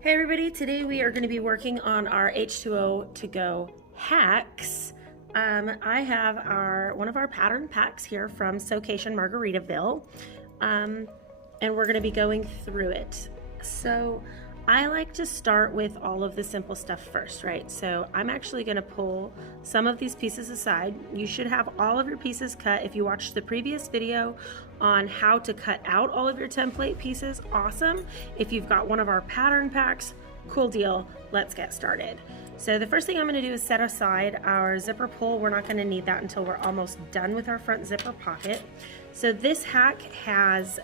Hey everybody, today we are going to be working on our H2O to go hacks. I have one of our pattern packs here from Sewcation Margaritaville, and we're going to be going through it. So I like to start with all of the simple stuff first, right? So I'm actually going to pull some of these pieces aside. You should have all of your pieces cut. If you watched the previous video on how to cut out all of your template pieces, awesome. If you've got one of our pattern packs, cool deal. Let's get started. So the first thing I'm going to do is set aside our zipper pull. We're not going to need that until we're almost done with our front zipper pocket. So this hack has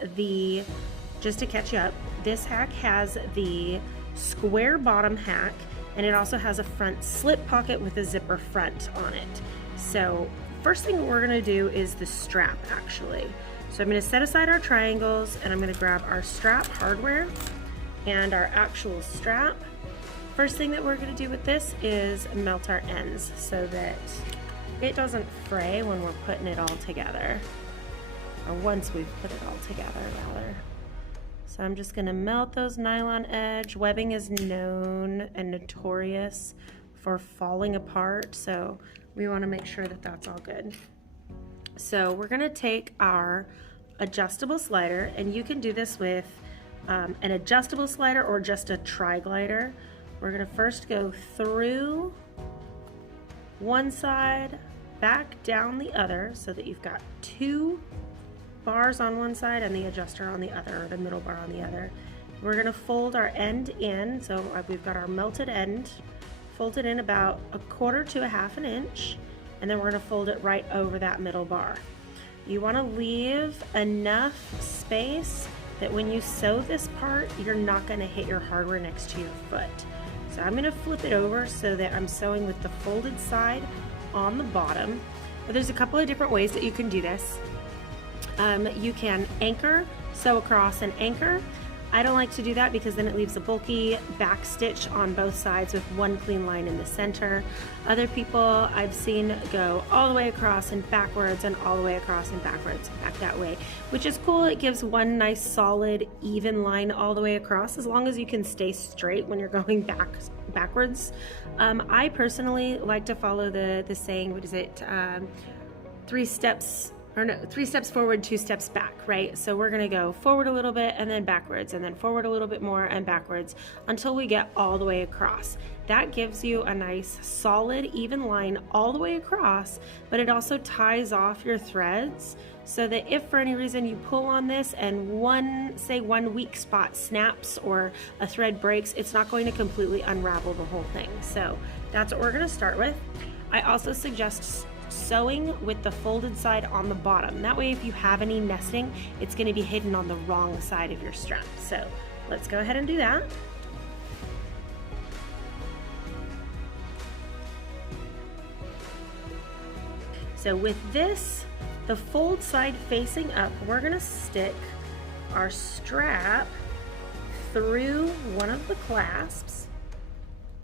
just to catch you up, this hack has the square bottom hack, and it also has a front slip pocket with a zipper front on it. So first thing we're going to do is the strap actually. So I'm going to set aside our triangles and I'm going to grab our strap hardware and our actual strap. First thing that we're going to do with this is melt our ends so that it doesn't fray when we're putting it all together, or once we've put it all together rather. So I'm just going to melt those nylon edge. Webbing is known and notorious for falling apart, so we want to make sure that that's all good. So we're going to take our adjustable slider, and you can do this with an adjustable slider or just a tri-glider. We're going to first go through one side, back down the other, so that you've got two bars on one side and the adjuster on the other, or the middle bar on the other. We're going to fold our end in, so we've got our melted end folded in about 1/4 to 1/2 inch, and then we're going to fold it right over that middle bar. You want to leave enough space that when you sew this part, you're not going to hit your hardware next to your foot. So I'm going to flip it over so that I'm sewing with the folded side on the bottom. But there's a couple of different ways that you can do this. You can anchor, sew across and anchor. I don't like to do that because then it leaves a bulky back stitch on both sides with one clean line in the center. Other people I've seen go all the way across and backwards and all the way across and backwards, back that way, which is cool. It gives one nice solid even line all the way across, as long as you can stay straight when you're going backwards. I personally like to follow the saying, what is it, 3 steps forward, 2 steps back, right? So we're gonna go forward a little bit and then backwards, and then forward a little bit more and backwards until we get all the way across. That gives you a nice solid even line all the way across, but it also ties off your threads so that if for any reason you pull on this and one weak spot snaps or a thread breaks, it's not going to completely unravel the whole thing. So that's what we're gonna start with. I also suggest sewing with the folded side on the bottom. That way if you have any nesting, it's going to be hidden on the wrong side of your strap. So let's go ahead and do that. So with this, the fold side facing up, we're going to stick our strap through one of the clasps.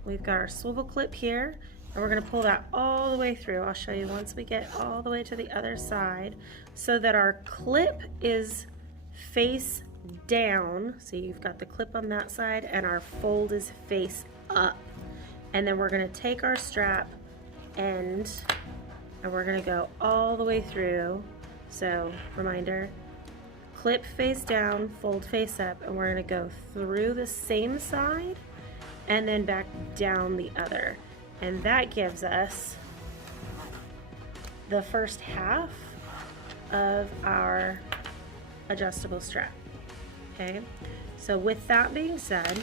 We've got our swivel clip here, and we're going to pull that all the way through. I'll show you once we get all the way to the other side, so that our clip is face down. So you've got the clip on that side and our fold is face up. And then we're going to take our strap end and we're going to go all the way through. So reminder, clip face down, fold face up, and we're going to go through the same side and then back down the other. And that gives us the first half of our adjustable strap. Okay, so with that being said,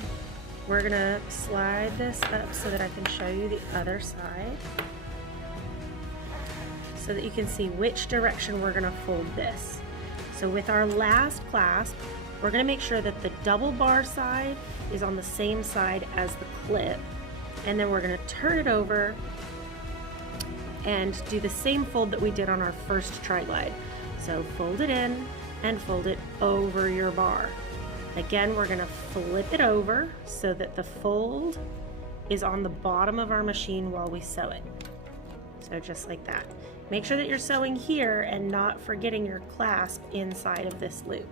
we're gonna slide this up so that I can show you the other side, so that you can see which direction we're gonna fold this. So with our last clasp, we're gonna make sure that the double bar side is on the same side as the clip. And then we're going to turn it over and do the same fold that we did on our first tri-glide. So fold it in and fold it over your bar. Again, we're going to flip it over so that the fold is on the bottom of our machine while we sew it. So just like that. Make sure that you're sewing here and not forgetting your clasp inside of this loop.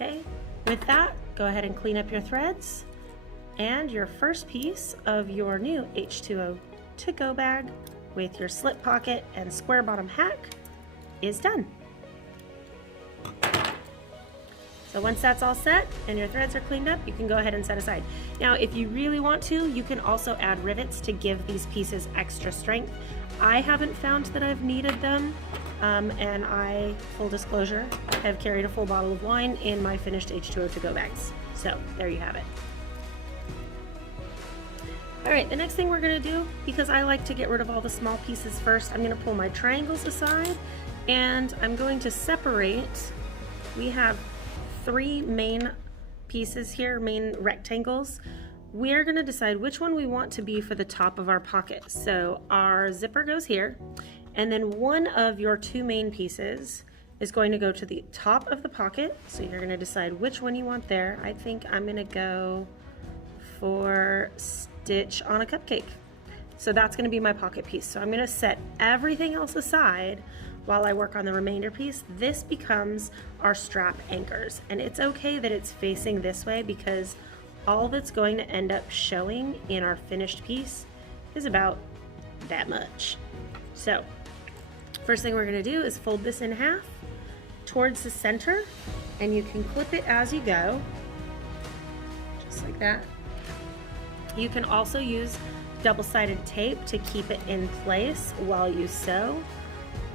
Okay, with that, go ahead and clean up your threads, and your first piece of your new H2O to-go bag with your slip pocket and square bottom hack is done. So once that's all set and your threads are cleaned up, you can go ahead and set aside. Now, if you really want to, you can also add rivets to give these pieces extra strength. I haven't found that I've needed them, and I, full disclosure, have carried a full bottle of wine in my finished H2O to-go bags. So there you have it. All right, the next thing we're gonna do, because I like to get rid of all the small pieces first, I'm gonna pull my triangles aside and I'm going to separate. We have 3 main pieces here, main rectangles. We're gonna decide which one we want to be for the top of our pocket. So our zipper goes here, and then one of your 2 main pieces is going to go to the top of the pocket. So you're gonna decide which one you want there. I think I'm gonna go for stitch on a cupcake. So that's gonna be my pocket piece. So I'm gonna set everything else aside while I work on the remainder piece. This becomes our strap anchors, and it's okay that it's facing this way because all that's going to end up showing in our finished piece is about that much. So first thing we're gonna do is fold this in half towards the center, and you can clip it as you go, just like that. You can also use double-sided tape to keep it in place while you sew.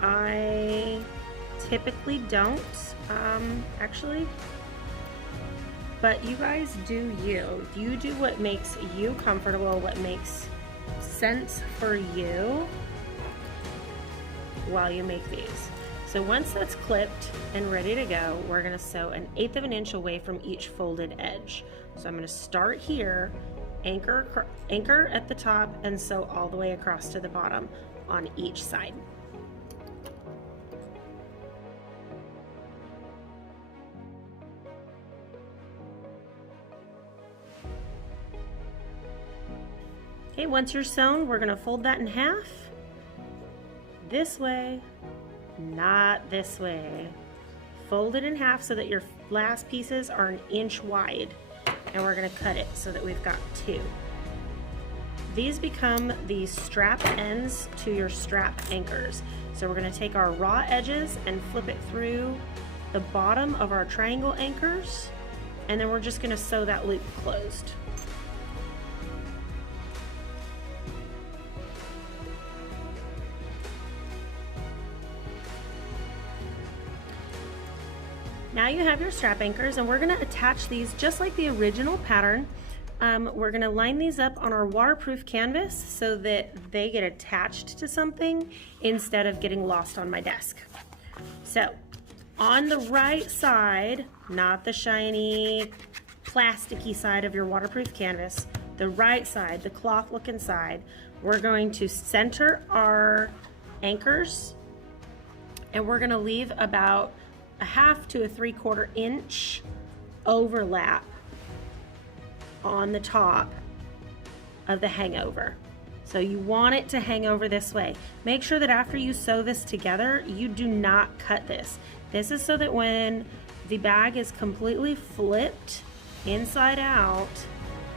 I typically don't, actually, but you guys do you. You do what makes you comfortable, what makes sense for you while you make these. So once that's clipped and ready to go, we're gonna sew 1/8 of an inch away from each folded edge. So I'm gonna start here, anchor at the top, and sew all the way across to the bottom on each side. Okay, once you're sewn, we're gonna fold that in half. This way, not this way. Fold it in half so that your last pieces are 1 inch wide. And we're gonna cut it so that we've got 2. These become the strap ends to your strap anchors. So we're gonna take our raw edges and flip it through the bottom of our triangle anchors, and then we're just gonna sew that loop closed. Now you have your strap anchors, and we're gonna attach these just like the original pattern. We're gonna line these up on our waterproof canvas so that they get attached to something instead of getting lost on my desk. So on the right side, not the shiny plasticky side of your waterproof canvas, the right side, the cloth looking side, we're going to center our anchors, and we're gonna leave about 1/2 to 3/4 inch overlap on the top of the hangover. So you want it to hang over this way. Make sure that after you sew this together, you do not cut this. This is so that when the bag is completely flipped inside out,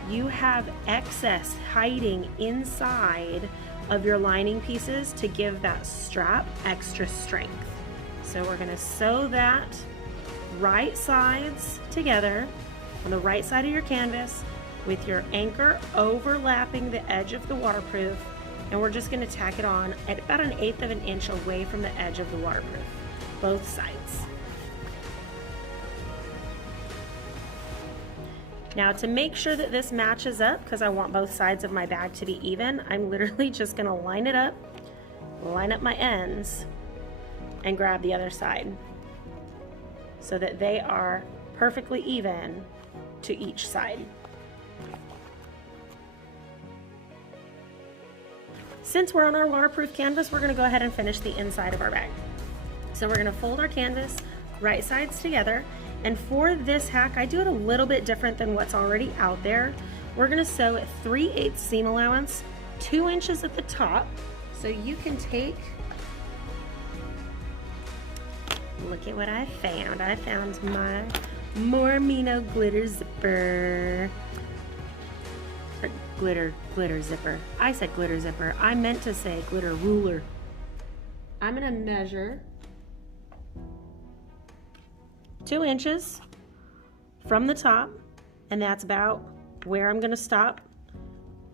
you have excess hiding inside of your lining pieces to give that strap extra strength. So we're gonna sew that right sides together on the right side of your canvas with your anchor overlapping the edge of the waterproof, and we're just gonna tack it on at about 1/8 of an inch away from the edge of the waterproof, both sides. Now to make sure that this matches up, because I want both sides of my bag to be even, I'm literally just gonna line it up, line up my ends, and grab the other side so that they are perfectly even to each side. Since we're on our waterproof canvas, we're gonna go ahead and finish the inside of our bag. So we're gonna fold our canvas right sides together, and for this hack, I do it a little bit different than what's already out there. We're gonna sew at 3/8 seam allowance, 2 inches at the top. So you can take look at what I found. I found my Mormino glitter zipper. Or glitter zipper. I said glitter zipper. I meant to say glitter ruler. I'm gonna measure 2 inches from the top, and that's about where I'm gonna stop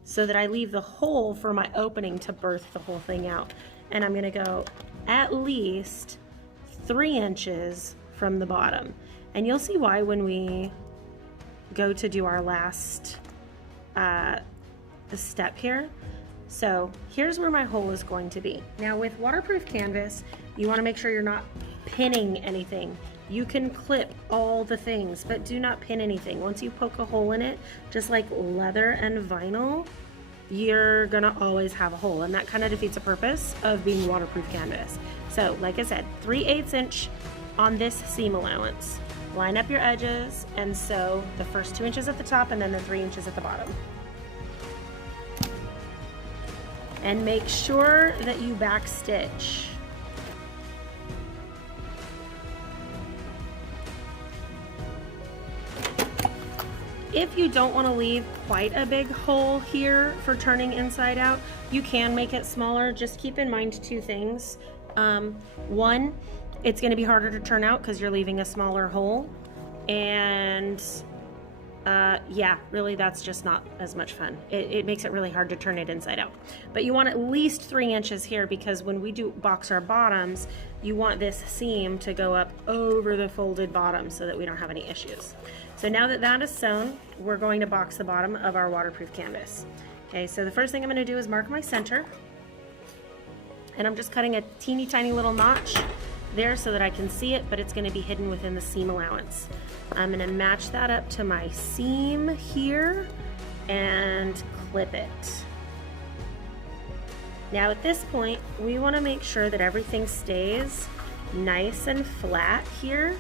so that I leave the hole for my opening to birth the whole thing out. And I'm gonna go at least 3 inches from the bottom. And you'll see why when we go to do our last step here. So here's where my hole is going to be. Now with waterproof canvas, you wanna make sure you're not pinning anything. You can clip all the things, but do not pin anything. Once you poke a hole in it, just like leather and vinyl, you're gonna always have a hole, and that kind of defeats the purpose of being waterproof canvas. So like I said, 3/8 inch on this seam allowance. Line up your edges and sew the first 2 inches at the top and then the 3 inches at the bottom. And make sure that you back stitch. If you don't want to leave quite a big hole here for turning inside out, you can make it smaller. Just keep in mind 2 things. One, it's going to be harder to turn out because you're leaving a smaller hole. And yeah, really that's just not as much fun. It makes it really hard to turn it inside out. But you want at least 3 inches here because when we do box our bottoms, you want this seam to go up over the folded bottom so that we don't have any issues. So now that that is sewn, we're going to box the bottom of our waterproof canvas. Okay, so the first thing I'm going to do is mark my center. And I'm just cutting a teeny tiny little notch there so that I can see it, but it's going to be hidden within the seam allowance. I'm going to match that up to my seam here and clip it. Now at this point, we want to make sure that everything stays nice and flat here.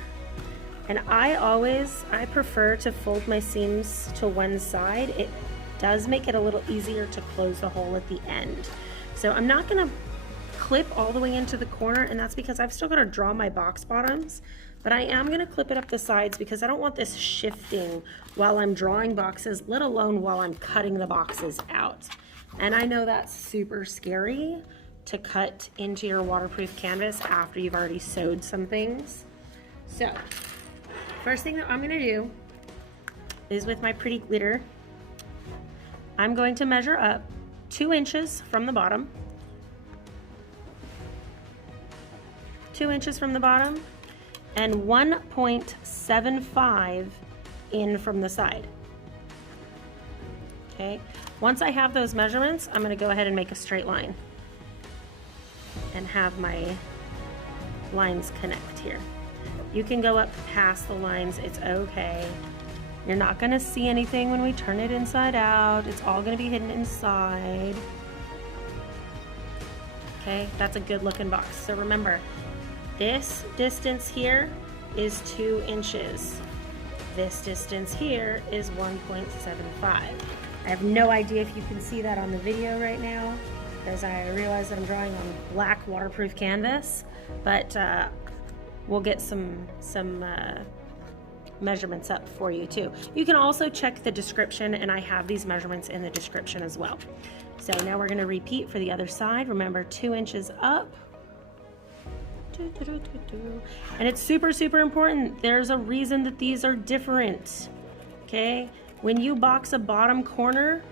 And I prefer to fold my seams to one side. It does make it a little easier to close the hole at the end. So I'm not going to clip all the way into the corner, and that's because I've still got to draw my box bottoms, but I am going to clip it up the sides because I don't want this shifting while I'm drawing boxes, let alone while I'm cutting the boxes out. And I know that's super scary to cut into your waterproof canvas after you've already sewed some things. So first thing that I'm going to do is with my pretty glitter, I'm going to measure up 2 inches from the bottom, 2 inches from the bottom, and 1.75 in from the side. Okay, once I have those measurements, I'm going to go ahead and make a straight line and have my lines connect here. You can go up past the lines, it's okay. You're not going to see anything when we turn it inside out. It's all going to be hidden inside. Okay, that's a good looking box. So remember, this distance here is 2 inches. This distance here is 1.75. I have no idea if you can see that on the video right now, as I realize that I'm drawing on black waterproof canvas, but we'll get some measurements up for you too. You can also check the description, and I have these measurements in the description as well. So now we're going to repeat for the other side. Remember, 2 inches up. And it's super, super important. There's a reason that these are different. Okay? When you box a bottom corner,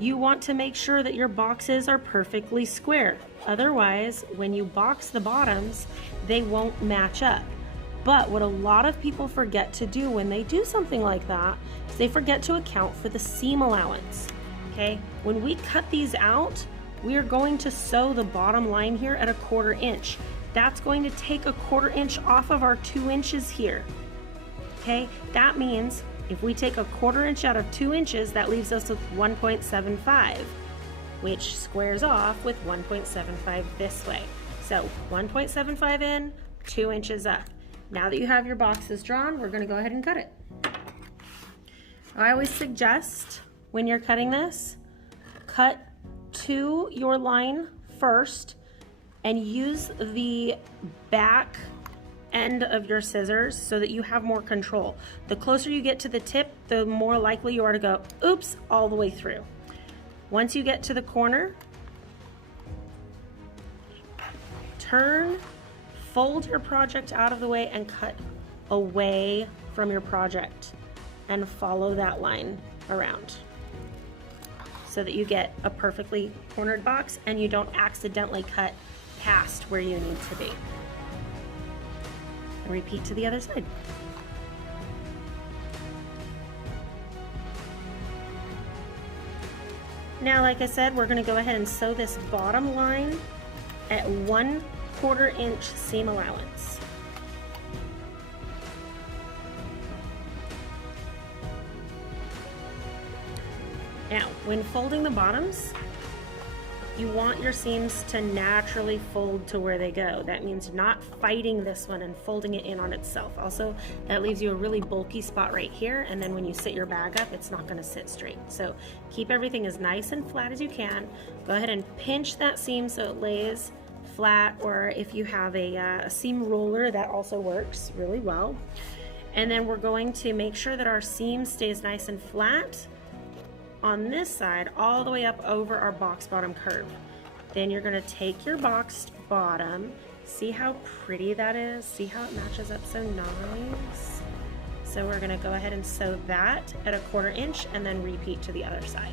you want to make sure that your boxes are perfectly square. Otherwise, when you box the bottoms, they won't match up. But what a lot of people forget to do when they do something like that is they forget to account for the seam allowance. Okay? When we cut these out, we are going to sew the bottom line here at 1/4 inch. That's going to take 1/4 inch off of our 2 inches here. Okay? That means if we take 1/4 inch out of 2 inches, that leaves us with 1.75, which squares off with 1.75 this way. So 1.75 in, 2 inches up. Now that you have your boxes drawn, we're going to go ahead and cut it. I always suggest when you're cutting this, cut to your line first and use the back end of your scissors so that you have more control. The closer you get to the tip, the more likely you are to go, oops, all the way through. Once you get to the corner, turn, fold your project out of the way and cut away from your project and follow that line around so that you get a perfectly cornered box and you don't accidentally cut past where you need to be. And repeat to the other side. Now, like I said, we're going to go ahead and sew this bottom line at 1/4 inch seam allowance. Now, when folding the bottoms, you want your seams to naturally fold to where they go. That means not fighting this one and folding it in on itself. Also, that leaves you a really bulky spot right here, and then when you sit your bag up, it's not gonna sit straight. So keep everything as nice and flat as you can. Go ahead and pinch that seam so it lays flat, or if you have a seam roller, that also works really well. And then we're going to make sure that our seam stays nice and flat on this side all the way up over our box bottom curve. Then you're going to take your boxed bottom, see how pretty that is, see how it matches up so nice. So we're going to go ahead and sew that at 1/4 inch and then repeat to the other side.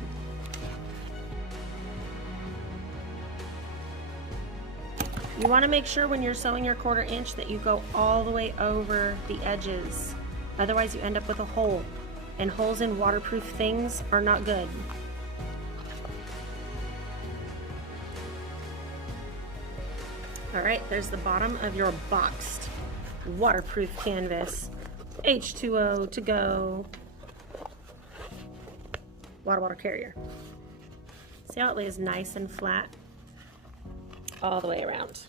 You want to make sure when you're sewing your 1/4 inch that you go all the way over the edges, otherwise you end up with a hole. And holes in waterproof things are not good. All right, there's the bottom of your boxed waterproof canvas. H2O to go water carrier. See how it lays nice and flat all the way around.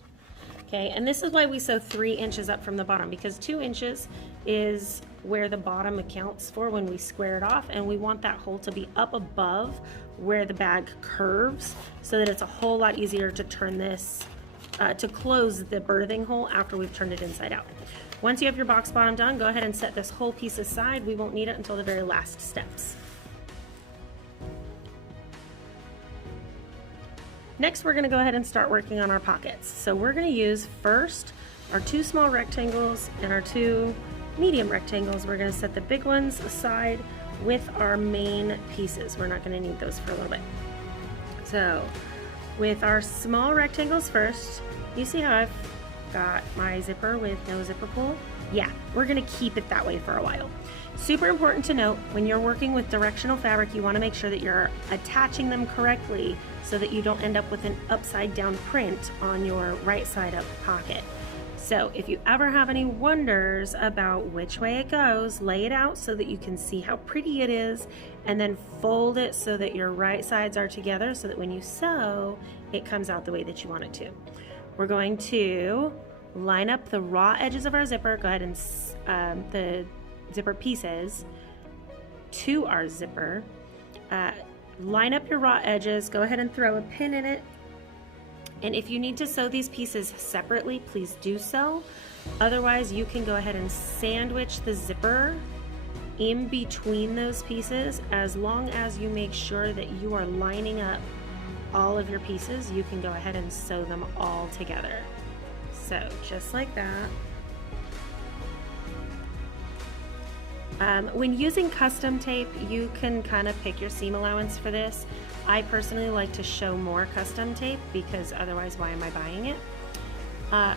Okay, and this is why we sew 3 inches up from the bottom, because 2 inches is where the bottom accounts for when we square it off, and we want that hole to be up above where the bag curves so that it's a whole lot easier to turn this, to close the birthing hole after we've turned it inside out. Once you have your box bottom done, go ahead and set this whole piece aside. We won't need it until the very last steps. Next, we're going to go ahead and start working on our pockets. So we're going to use first our 2 small rectangles and our 2 medium rectangles. We're going to set the big ones aside with our main pieces. We're not going to need those for a little bit. So with our small rectangles first, you see how I've got my zipper with no zipper pull? Yeah, we're going to keep it that way for a while. Super important to note, when you're working with directional fabric, you want to make sure that you're attaching them correctly so that you don't end up with an upside down print on your right side up pocket. So if you ever have any wonders about which way it goes, lay it out so that you can see how pretty it is, and then fold it so that your right sides are together so that when you sew, it comes out the way that you want it to. We're going to line up the raw edges of our zipper. Go ahead and the zipper pieces to our zipper. Line up your raw edges. Go ahead and throw a pin in it. And if you need to sew these pieces separately, please do so. Otherwise, you can go ahead and sandwich the zipper in between those pieces. As long as you make sure that you are lining up all of your pieces, you can go ahead and sew them all together. So just like that. When using custom tape, you can kind of pick your seam allowance for this. I personally like to show more custom tape because otherwise why am I buying it?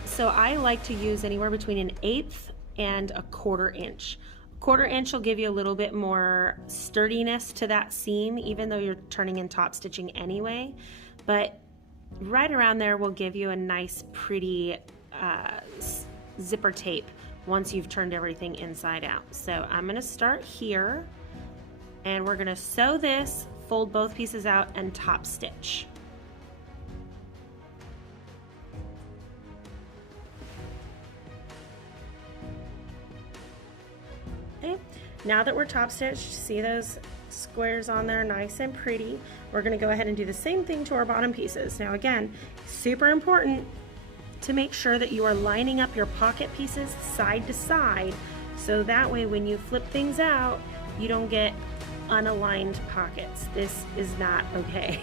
So I like to use anywhere between 1/8 and 1/4 inch. 1/4 inch will give you a little bit more sturdiness to that seam, even though you're turning in top stitching anyway. But right around there will give you a nice pretty zipper tape once you've turned everything inside out. So I'm going to start here and we're going to sew this, fold both pieces out, and top stitch. Okay, now that we're top stitched, see those squares on there, nice and pretty. We're going to go ahead and do the same thing to our bottom pieces. Now again, super important to make sure that you are lining up your pocket pieces side to side, so that way when you flip things out, you don't get unaligned pockets. This is not okay.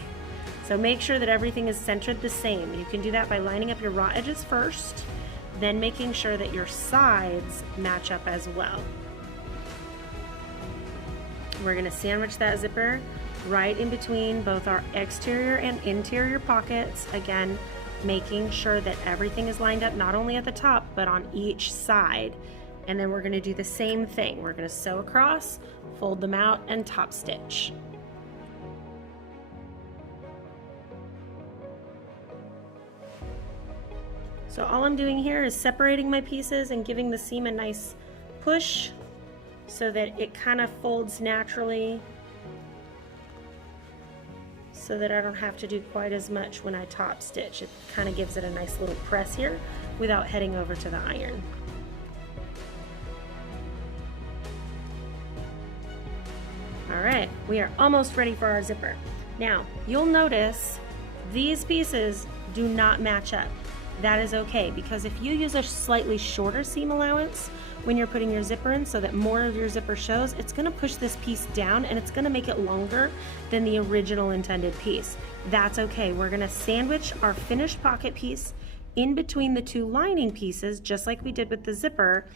So make sure that everything is centered the same. You can do that by lining up your raw edges first, then making sure that your sides match up as well. We're gonna sandwich that zipper right in between both our exterior and interior pockets. Again, making sure that everything is lined up not only at the top, but on each side. And then we're gonna do the same thing. We're gonna sew across, fold them out, and top stitch. So all I'm doing here is separating my pieces and giving the seam a nice push so that it kind of folds naturally, so that I don't have to do quite as much when I top stitch. It kind of gives it a nice little press here without heading over to the iron. All right, we are almost ready for our zipper. Now, you'll notice these pieces do not match up. That is okay, because if you use a slightly shorter seam allowance when you're putting your zipper in so that more of your zipper shows, it's gonna push this piece down and it's gonna make it longer than the original intended piece. That's okay. We're gonna sandwich our finished pocket piece in between the two lining pieces, just like we did with the zipper,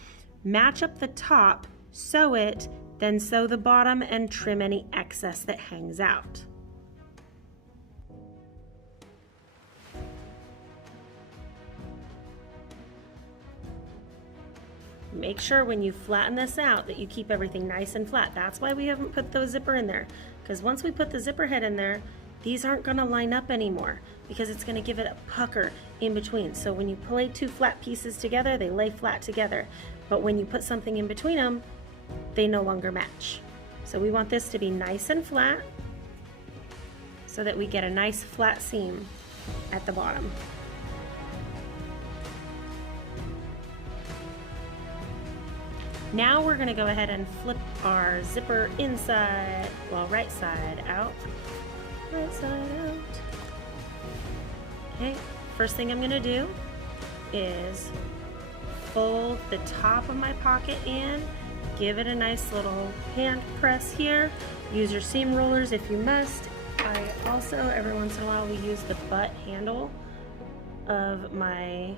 match up the top, sew it, then sew the bottom and trim any excess that hangs out. Make sure when you flatten this out that you keep everything nice and flat. That's why we haven't put the zipper in there, because once we put the zipper head in there, these aren't going to line up anymore, because it's going to give it a pucker in between. So when you lay two flat pieces together, they lay flat together, but when you put something in between them, they no longer match. So we want this to be nice and flat so that we get a nice flat seam at the bottom. Now we're going to go ahead and flip our zipper inside, well, right side out. Right side out. Okay, first thing I'm going to do is fold the top of my pocket in, give it a nice little hand press here. Use your seam rollers if you must. I also, every once in a while, we use the butt handle of my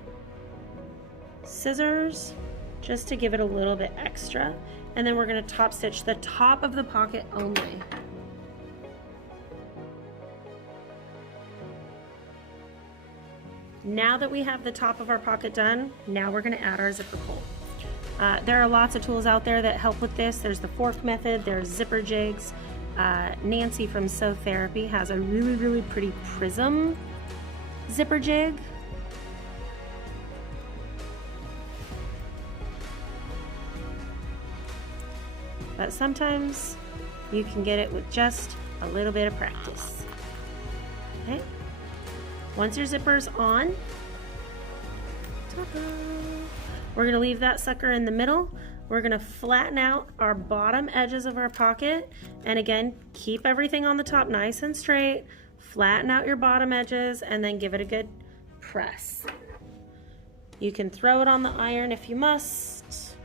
scissors just to give it a little bit extra. And then we're going to top stitch the top of the pocket only. Now that we have the top of our pocket done, now we're going to add our zipper pull. There are lots of tools out there that help with this. There's the fork method, there's zipper jigs. Nancy from Sew Therapy has a really, really pretty Prism zipper jig. But sometimes you can get it with just a little bit of practice. Okay. Once your zipper's on, we're going to leave that sucker in the middle. We're going to flatten out our bottom edges of our pocket, and again, keep everything on the top nice and straight. Flatten out your bottom edges and then give it a good press. You can throw it on the iron if you must.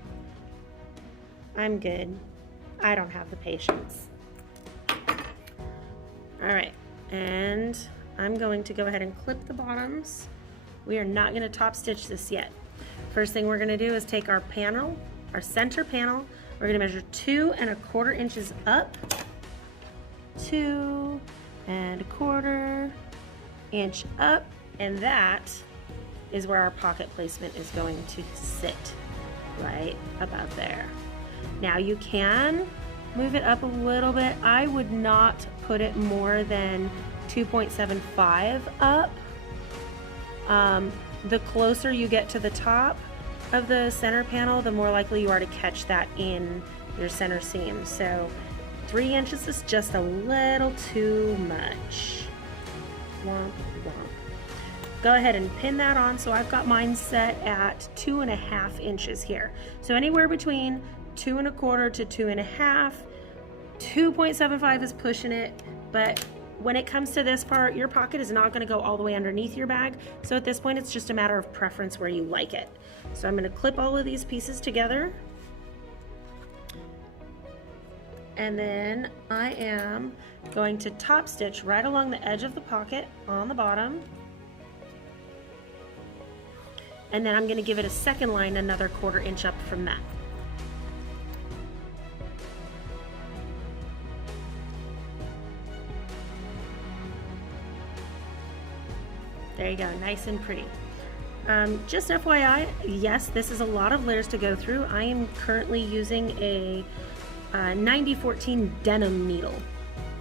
I'm good. I don't have the patience. All right, and I'm going to go ahead and clip the bottoms. We are not going to top stitch this yet. First thing we're going to do is take our panel, our center panel. We're going to measure 2 1/4 inches up, 2 1/4 inch up, and that is where our pocket placement is going to sit, right about there. Now you can move it up a little bit. I would not put it more than 2.75 up. The closer you get to the top of the center panel, the more likely you are to catch that in your center seam. So 3 inches is just a little too much. Womp womp. Go ahead and pin that on. So I've got mine set at 2 1/2 inches here. So anywhere between 2 1/4 to 2 1/2. 2.75 is pushing it, but when it comes to this part, your pocket is not going to go all the way underneath your bag. So at this point, it's just a matter of preference where you like it. So I'm going to clip all of these pieces together. And then I am going to top stitch right along the edge of the pocket on the bottom. And then I'm going to give it a second line another 1/4 inch up from that. There you go, nice and pretty. Just FYI, yes, this is a lot of layers to go through. I am currently using a 9014 denim needle.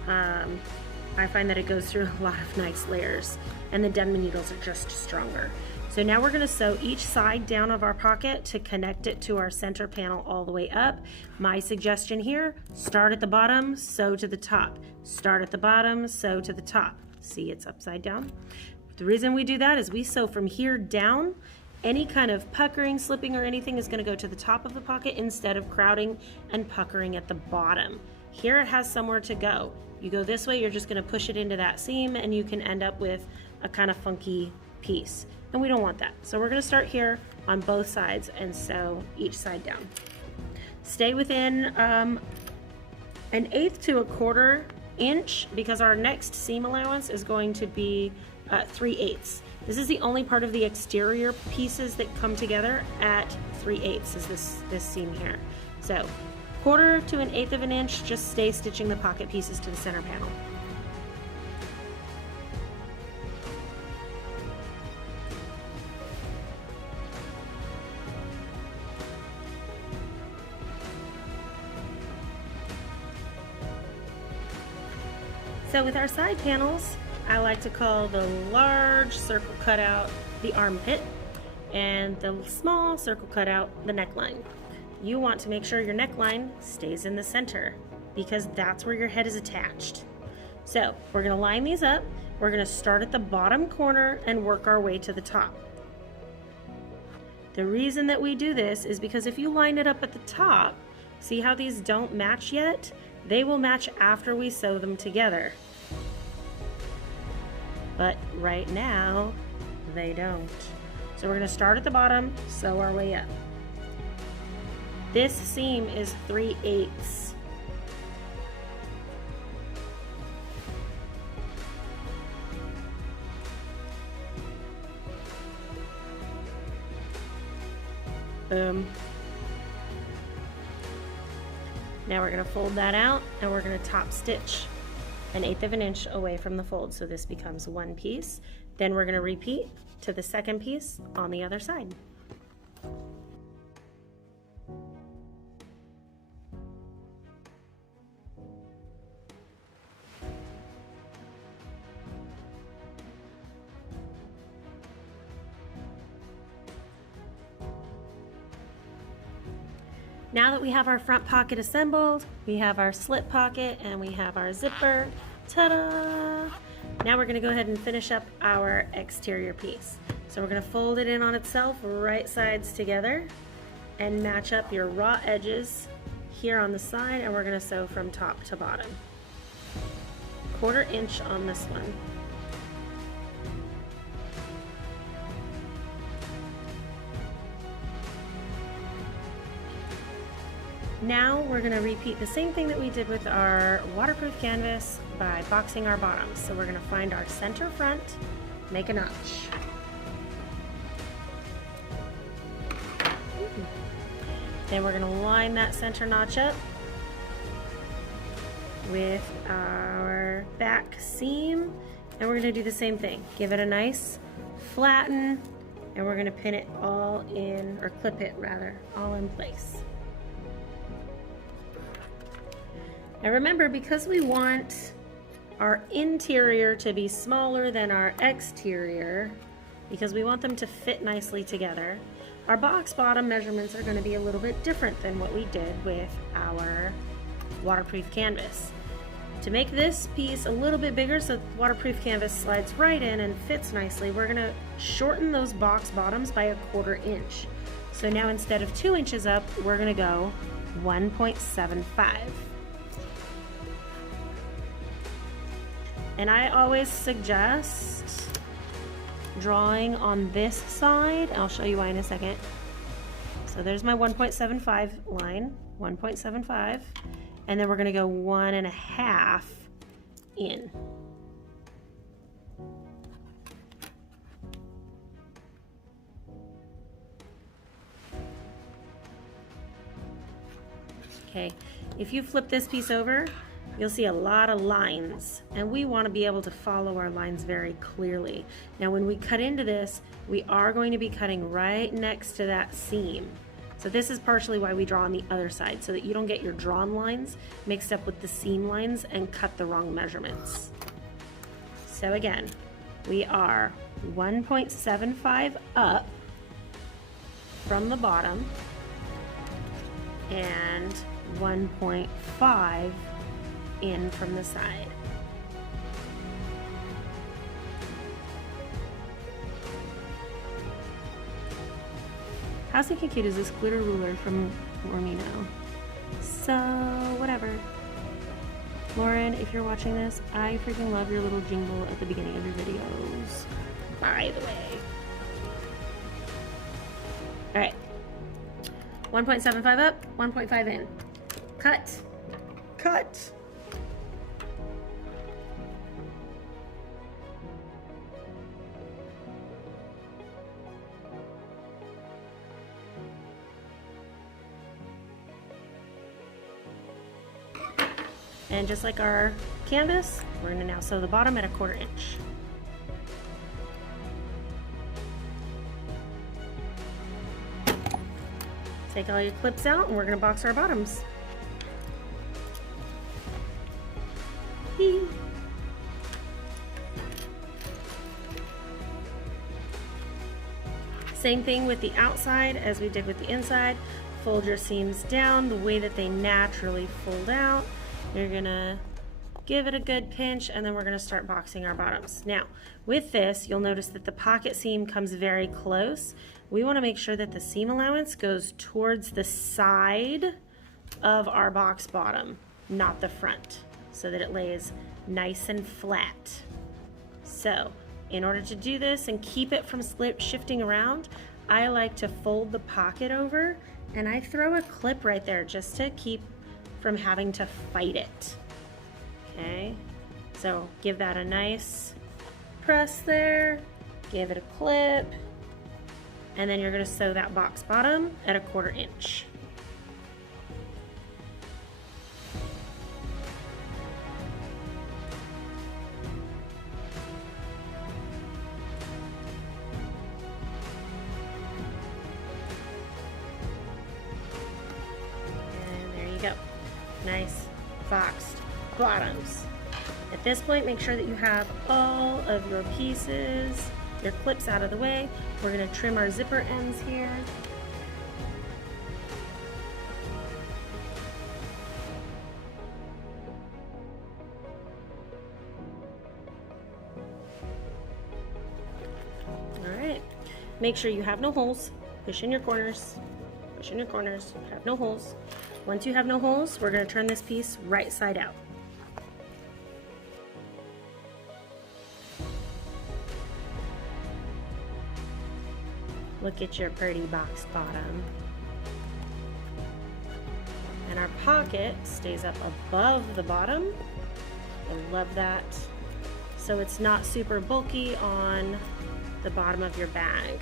I find that it goes through a lot of nice layers, and the denim needles are just stronger. So now we're going to sew each side down of our pocket to connect it to our center panel all the way up. My suggestion here, start at the bottom, sew to the top. Start at the bottom, sew to the top. See, it's upside down. The reason we do that is we sew from here down. Any kind of puckering, slipping, or anything is going to go to the top of the pocket instead of crowding and puckering at the bottom. Here it has somewhere to go. You go this way, you're just going to push it into that seam, and you can end up with a kind of funky piece. And we don't want that. So we're going to start here on both sides and sew each side down. Stay within 1/8 to 1/4 inch because our next seam allowance is going to be 3/8. This is the only part of the exterior pieces that come together at 3/8 is this seam here. So 1/4 to 1/8 of an inch, just stay stitching the pocket pieces to the center panel. So with our side panels, I like to call the large circle cutout the armpit and the small circle cutout the neckline. You want to make sure your neckline stays in the center because that's where your head is attached. So we're going to line these up. We're going to start at the bottom corner and work our way to the top. The reason that we do this is because if you line it up at the top, see how these don't match yet? They will match after we sew them together. But right now, they don't. So we're going to start at the bottom, sew our way up. This seam is 3/8. Boom. Now we're going to fold that out and we're going to top stitch 1/8 of an inch away from the fold, so this becomes one piece. Then we're going to repeat to the second piece on the other side. Now that we have our front pocket assembled, we have our slip pocket, and we have our zipper, ta-da! Now we're going to go ahead and finish up our exterior piece. So we're going to fold it in on itself, right sides together, and match up your raw edges here on the side, and we're going to sew from top to bottom. 1/4 inch on this one. Now we're going to repeat the same thing that we did with our waterproof canvas by boxing our bottoms. So we're going to find our center front, make a notch. Then we're going to line that center notch up with our back seam, and we're going to do the same thing. Give it a nice flatten, and we're going to pin it all in, or clip it rather, all in place. Now remember, because we want our interior to be smaller than our exterior, because we want them to fit nicely together, our box bottom measurements are going to be a little bit different than what we did with our waterproof canvas. To make this piece a little bit bigger so the waterproof canvas slides right in and fits nicely, we're going to shorten those box bottoms by 1/4 inch. So now instead of 2 inches up, we're going to go 1.75. And I always suggest drawing on this side. I'll show you why in a second. So there's my 1.75 line, 1.75, and then we're gonna go 1.5 in. Okay, if you flip this piece over, you'll see a lot of lines, and we want to be able to follow our lines very clearly. Now when we cut into this, we are going to be cutting right next to that seam. So this is partially why we draw on the other side, so that you don't get your drawn lines mixed up with the seam lines and cut the wrong measurements. So again, we are 1.75 up from the bottom and 1.5 in from the side. How stinking cute is this glitter ruler from Ormino? So, whatever. Lauren, if you're watching this, I freaking love your little jingle at the beginning of your videos. By the way. Alright. 1.75 up, 1.5 in. Cut. Cut. And just like our canvas, we're going to now sew the bottom at 1/4 inch. Take all your clips out and we're going to box our bottoms. Same thing with the outside as we did with the inside. Fold your seams down the way that they naturally fold out. You're gonna give it a good pinch and then we're gonna start boxing our bottoms. Now, with this, you'll notice that the pocket seam comes very close. We wanna make sure that the seam allowance goes towards the side of our box bottom, not the front, so that it lays nice and flat. So, in order to do this and keep it from shifting around, I like to fold the pocket over and I throw a clip right there just to keep from having to fight it. Okay, so give that a nice press there, give it a clip, and then you're going to sew that box bottom at 1/4 inch. Go. Nice boxed bottoms. At this point, make sure that you have all of your pieces, your clips out of the way. We're going to trim our zipper ends here. All right. Make sure you have no holes. Push in your corners. Push in your corners. Have no holes. Once you have no holes, we're going to turn this piece right side out. Look at your pretty box bottom. And our pocket stays up above the bottom. I love that. So it's not super bulky on the bottom of your bag.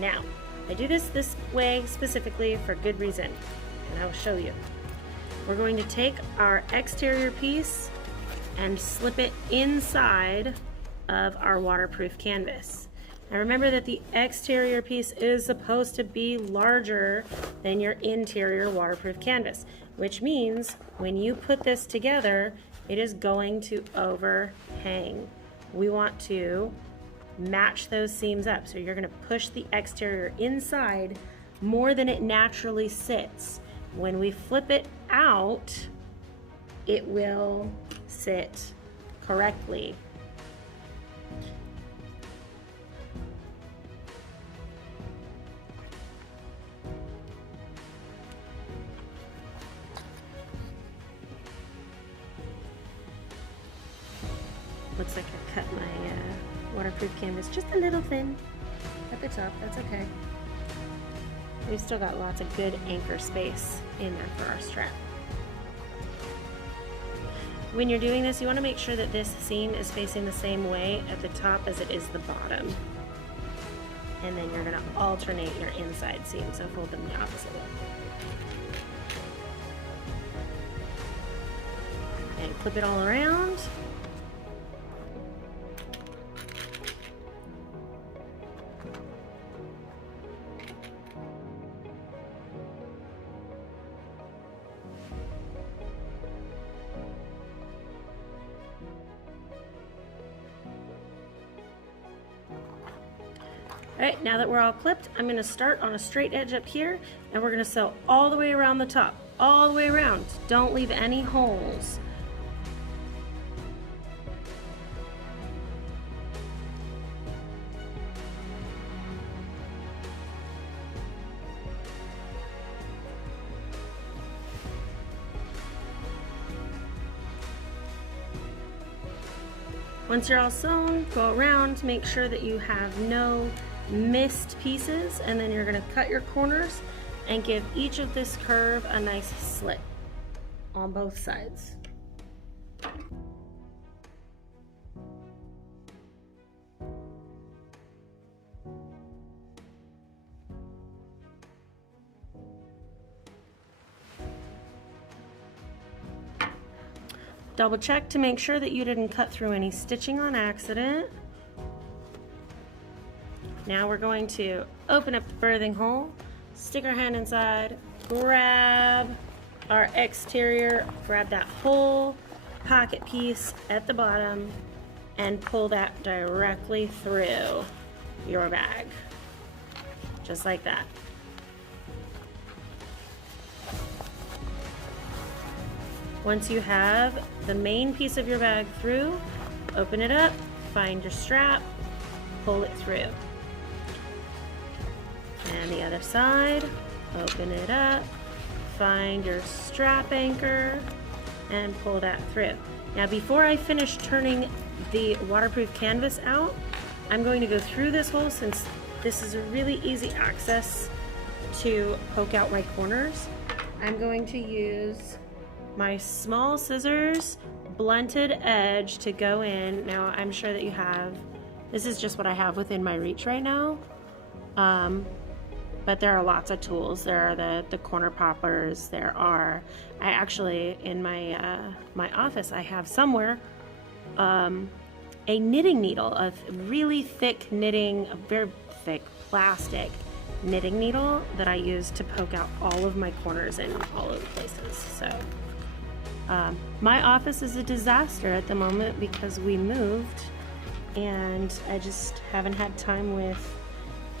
Now, I do this way specifically for good reason, and I'll show you. We're going to take our exterior piece and slip it inside of our waterproof canvas. Now remember that the exterior piece is supposed to be larger than your interior waterproof canvas, which means when you put this together, it is going to overhang. We want to match those seams up. So you're going to push the exterior inside more than it naturally sits. When we flip it out, it will sit correctly. Looks like I cut my waterproof canvas just a little thin at the top. That's okay. We've still got lots of good anchor space in there for our strap. When you're doing this, you want to make sure that this seam is facing the same way at the top as it is the bottom. And then you're going to alternate your inside seam, so fold them the opposite way. And clip it all around. Alright, now that we're all clipped, I'm going to start on a straight edge up here, and we're going to sew all the way around the top, all the way around. Don't leave any holes. Once you're all sewn, go around, make sure that you have no missed pieces, and then you're going to cut your corners and give each of this curve a nice slit on both sides. Double check to make sure that you didn't cut through any stitching on accident. Now we're going to open up the birthing hole, stick our hand inside, grab our exterior, grab that whole pocket piece at the bottom, and pull that directly through your bag, just like that. Once you have the main piece of your bag through, open it up, find your strap, pull it through. And the other side, open it up, find your strap anchor, and pull that through. Now before I finish turning the waterproof canvas out, I'm going to go through this hole, since this is a really easy access to poke out my corners. I'm going to use my small scissors, blunted edge to go in. Now I'm sure that you have, this is just what I have within my reach right now. But there are lots of tools. There are the corner poppers. There are, I actually, in my my office, I have somewhere a knitting needle, a really thick knitting, a very thick plastic knitting needle that I use to poke out all of my corners in all of the places. So my office is a disaster at the moment because we moved, and I just haven't had time with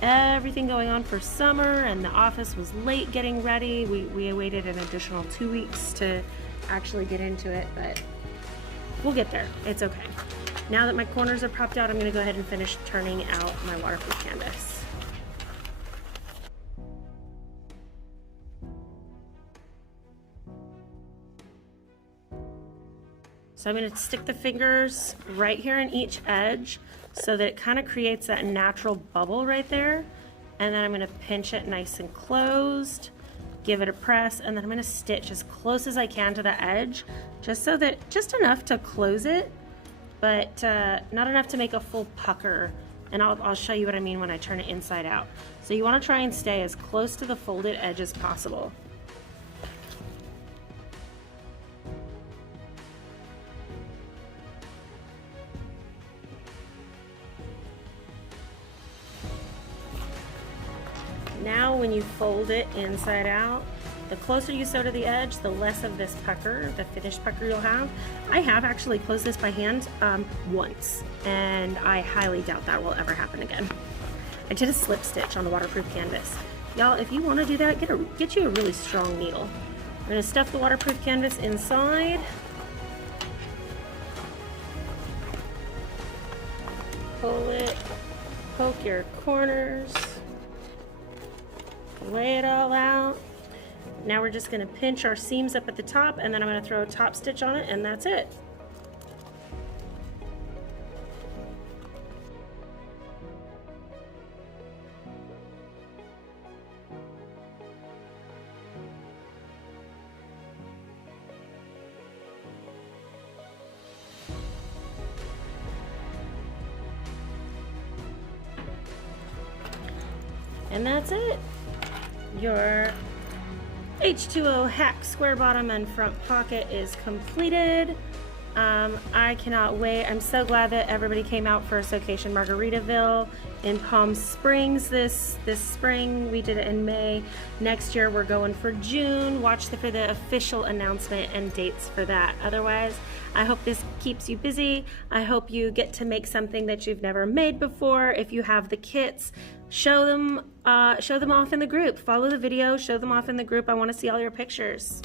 everything going on for summer, and the office was late getting ready. We waited an additional 2 weeks to actually get into it, but we'll get there. It's okay. Now that my corners are popped out, I'm going to go ahead and finish turning out my waterproof canvas. So I'm going to stick the fingers right here in each edge so that it kind of creates that natural bubble right there. And then I'm going to pinch it nice and closed, give it a press, and then I'm going to stitch as close as I can to the edge, just enough to close it, but not enough to make a full pucker. And I'll show you what I mean when I turn it inside out. So you want to try and stay as close to the folded edge as possible. Now when you fold it inside out, the closer you sew to the edge, the less of this pucker, the finished pucker you'll have. I have actually closed this by hand once, and I highly doubt that will ever happen again. I did a slip stitch on the waterproof canvas. Y'all, if you want to do that, get you a really strong needle. I'm going to stuff the waterproof canvas inside. Pull it, poke your corners. Lay it all out. Now we're just going to pinch our seams up at the top, and then I'm going to throw a top stitch on it, and that's it. And that's it. Your H2O hack square bottom and front pocket is completed. I cannot wait. I'm so glad that everybody came out for Sewcation Margaritaville in Palm Springs this spring. We did it in May. Next year we're going for June. Watch for the official announcement and dates for that. Otherwise, I hope this keeps you busy. I hope you get to make something that you've never made before. If you have the kits, show them off in the group. Follow the video, show them off in the group. I want to see all your pictures.